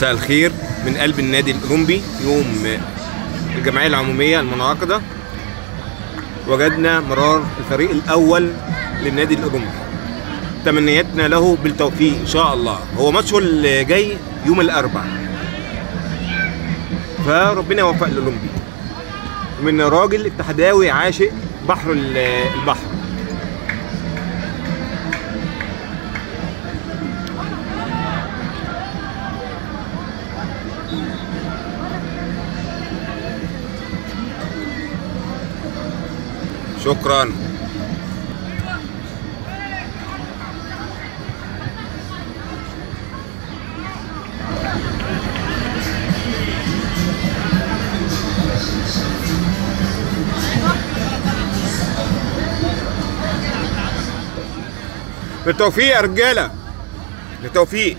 مساء الخير من قلب النادي الأولمبي. يوم الجمعية العمومية المنعقدة وجدنا مرار الفريق الأول للنادي الأولمبي. تمنياتنا له بالتوفيق إن شاء الله. هو ماتشه اللي جاي يوم الأربعاء، فربنا يوفق الأولمبي. من راجل اتحداوي عاشق بحر البحر. شكرا. بالتوفيق يا رجاله، بالتوفيق.